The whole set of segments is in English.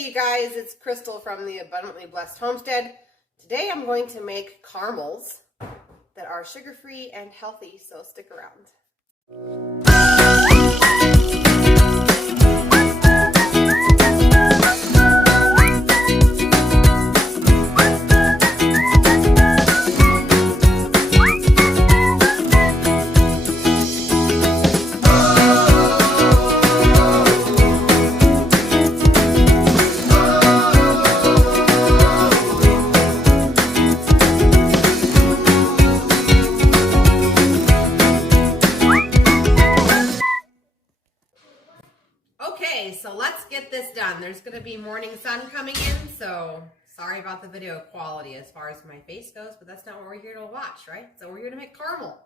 Hey you guys, it's Crystal from the Abundantly Blessed Homestead. Today I'm going to make caramels that are sugar-free and healthy, so stick around. Okay, so let's get this done. There's going to be morning sun coming in, so sorry about the video quality as far as my face goes, but that's not what we're here to watch, right? So we're here to make caramel.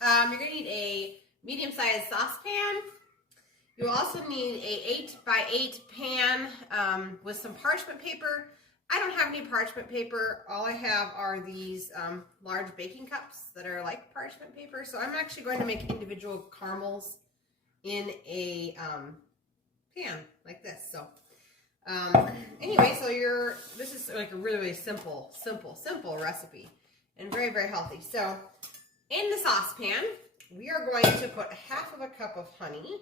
You're going to need a medium-sized saucepan. You also need a 8x8 pan with some parchment paper. I don't have any parchment paper. All I have are these large baking cups that are like parchment paper. So I'm actually going to make individual caramels in a pan like this. So anyway, so this is like a really simple recipe and very, very healthy. So in the saucepan, we are going to put 1/2 cup of honey.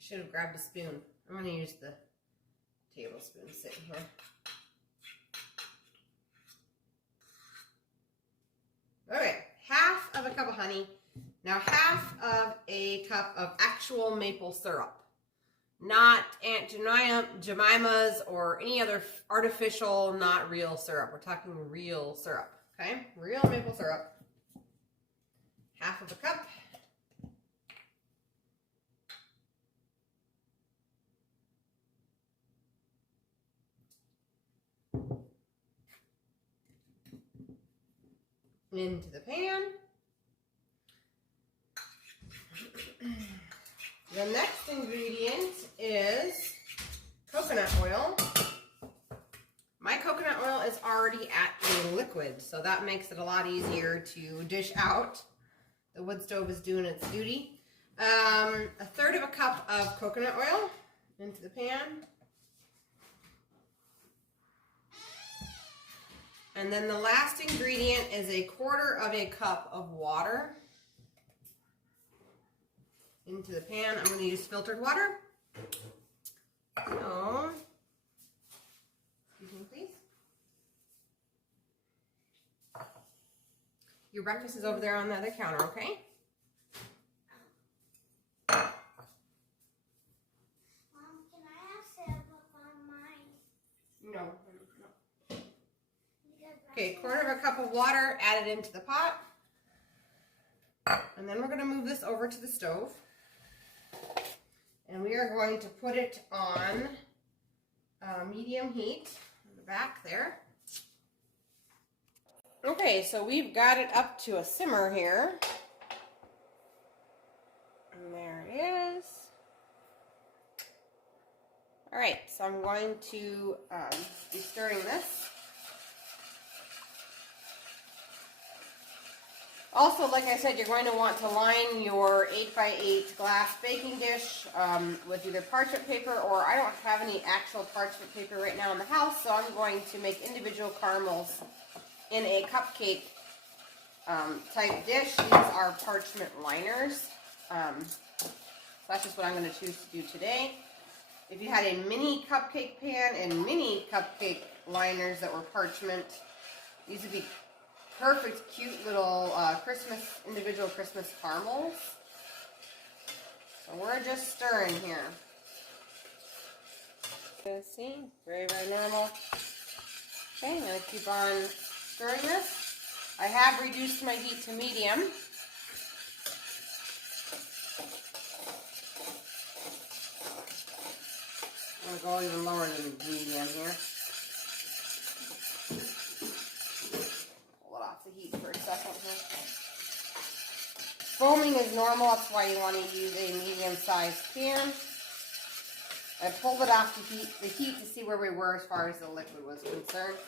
Should have grabbed a spoon. I'm going to use the tablespoon sitting here. Okay, 1/2 cup of honey. Now 1/2 cup of actual maple syrup. Not Aunt Jemima's or any other artificial, not real syrup. We're talking real syrup, okay? Real maple syrup. 1/2 cup. Into the pan. The next ingredient is coconut oil. My coconut oil is already at a liquid, so that makes it a lot easier to dish out. The wood stove is doing its duty. 1/3 cup of coconut oil into the pan. And then the last ingredient is 1/4 cup of water into the pan. I'm going to use filtered water. So, excuse me, please. Your breakfast is over there on the other counter, okay? Mom, can I have syrup on mine? No. Okay, 1/4 cup of water added into the pot. And then we're going to move this over to the stove. And we are going to put it on medium heat in the back there. Okay, so we've got it up to a simmer here. And there it is. All right, so I'm going to be stirring this. Also, like I said, you're going to want to line your 8x8 glass baking dish with either parchment paper, or I don't have any actual parchment paper right now in the house, so I'm going to make individual caramels in a cupcake type dish. These are parchment liners. So that's just what I'm going to choose to do today. If you had a mini cupcake pan and mini cupcake liners that were parchment, these would be perfect, cute little individual Christmas caramels. So we're just stirring here. See, very, very normal. Okay, I'm going to keep on stirring this. I have reduced my heat to medium. I'm going to go even lower than medium here. Pull it off the heat for a second here. foaming is normal. That's why you want to use a medium-sized pan. I pulled it off the heat to see where we were as far as the liquid was concerned.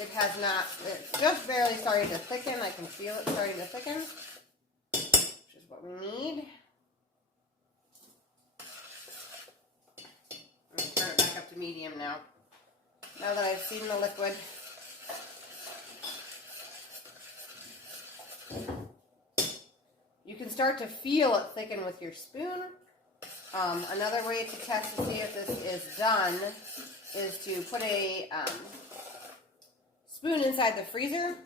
It has not, it's just barely starting to thicken. I can feel it starting to thicken, which is what we need. I'm going to turn it back up to medium now. Now that I've seen the liquid. You can start to feel it thicken with your spoon. Another way to test to see if this is done is to put a spoon inside the freezer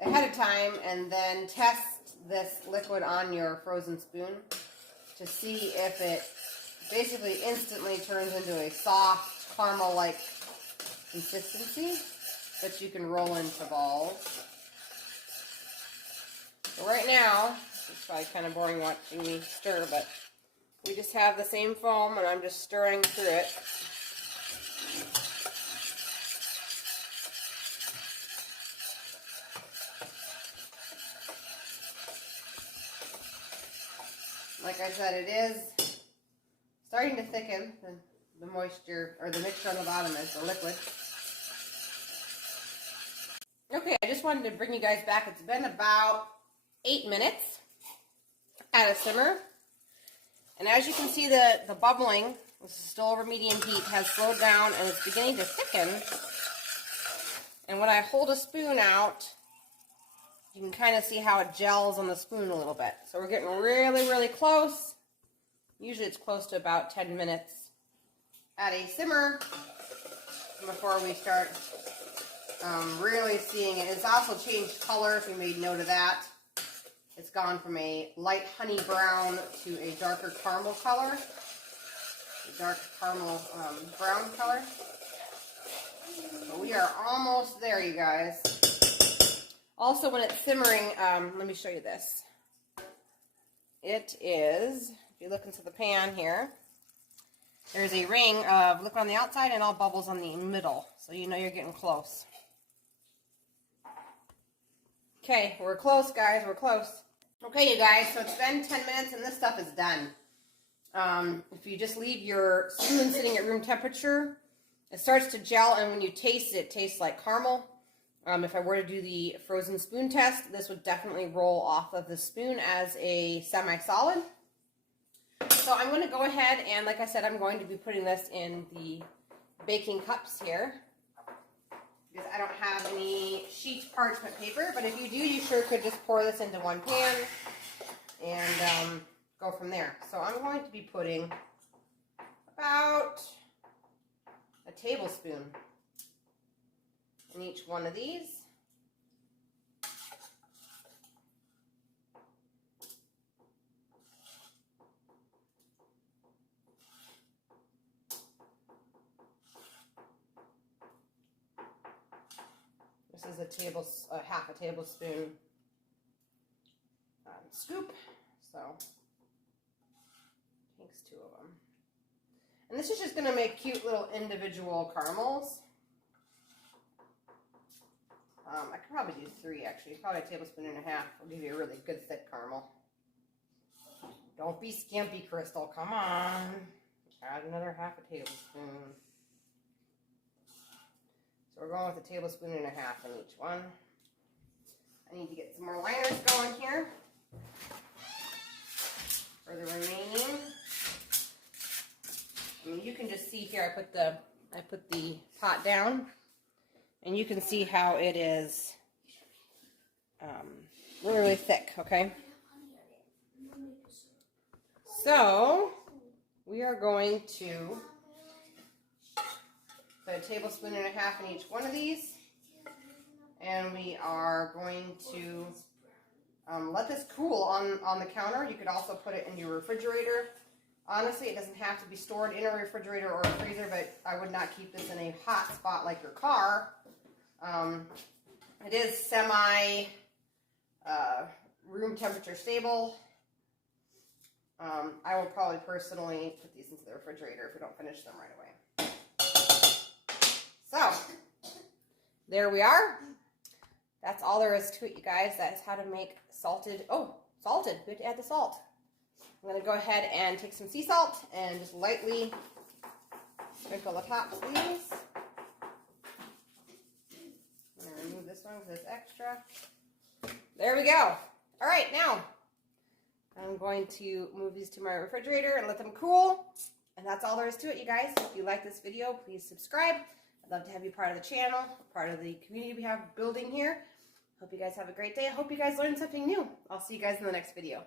ahead of time and then test this liquid on your frozen spoon to see if it basically instantly turns into a soft caramel-like consistency that you can roll into balls. So right now, it's probably kind of boring watching me stir, but we just have the same foam and I'm just stirring through it. Like I said, it is starting to thicken. The moisture, or the mixture on the bottom is the liquid. Okay, I just wanted to bring you guys back. It's been about 8 minutes at a simmer. And as you can see, the bubbling, this is still over medium heat, has slowed down and it's beginning to thicken. And when I hold a spoon out, you can kind of see how it gels on the spoon a little bit. So we're getting really, really close. Usually it's close to about 10 minutes at a simmer before we start really seeing it. It's also changed color, if you made note of that. It's gone from a light honey brown to a darker caramel color. A dark caramel brown color. So we are almost there, you guys. Also, when it's simmering, let me show you this. It is, if you look into the pan here, there's a ring of liquid on the outside and all bubbles on the middle. So you know you're getting close. Okay, we're close, guys. We're close. Okay, you guys, so it's been 10 minutes and this stuff is done. If you just leave your spoon sitting at room temperature, it starts to gel, and when you taste it, it tastes like caramel. If I were to do the frozen spoon test, this would definitely roll off of the spoon as a semi-solid. So I'm going to go ahead and, like I said, I'm going to be putting this in the baking cups here, because I don't have any sheet parchment paper, but if you do, you sure could just pour this into one pan and go from there. So I'm going to be putting about a tablespoon in each one of these. This is half a tablespoon scoop, so takes 2 of them. And this is just going to make cute little individual caramels. I could probably do 3 actually, probably a tablespoon and a half. Will give you a really good thick caramel. Don't be skimpy, Crystal, come on. Add another half a tablespoon. So we're going with a tablespoon and a half in each one. I need to get some more liners going here for the remaining. I mean, you can just see here, I put the pot down, and you can see how it is really, really thick, okay? So we are going to put a tablespoon and a half in each one of these, and we are going to let this cool on the counter. You could also put it in your refrigerator. Honestly, it doesn't have to be stored in a refrigerator or a freezer, but I would not keep this in a hot spot like your car. It is semi room temperature stable. I will probably personally put these into the refrigerator if we don't finish them right away. So, there we are. That's all there is to it, you guys. That is how to make salted, salted. We have to add the salt. I'm going to go ahead and take some sea salt and just lightly sprinkle the tops of these. I'm going to remove this one because it's extra. There we go. All right, now I'm going to move these to my refrigerator and let them cool. And that's all there is to it, you guys. If you like this video, please subscribe. I'd love to have you part of the channel, part of the community we have building here. Hope you guys have a great day. I hope you guys learned something new. I'll see you guys in the next video.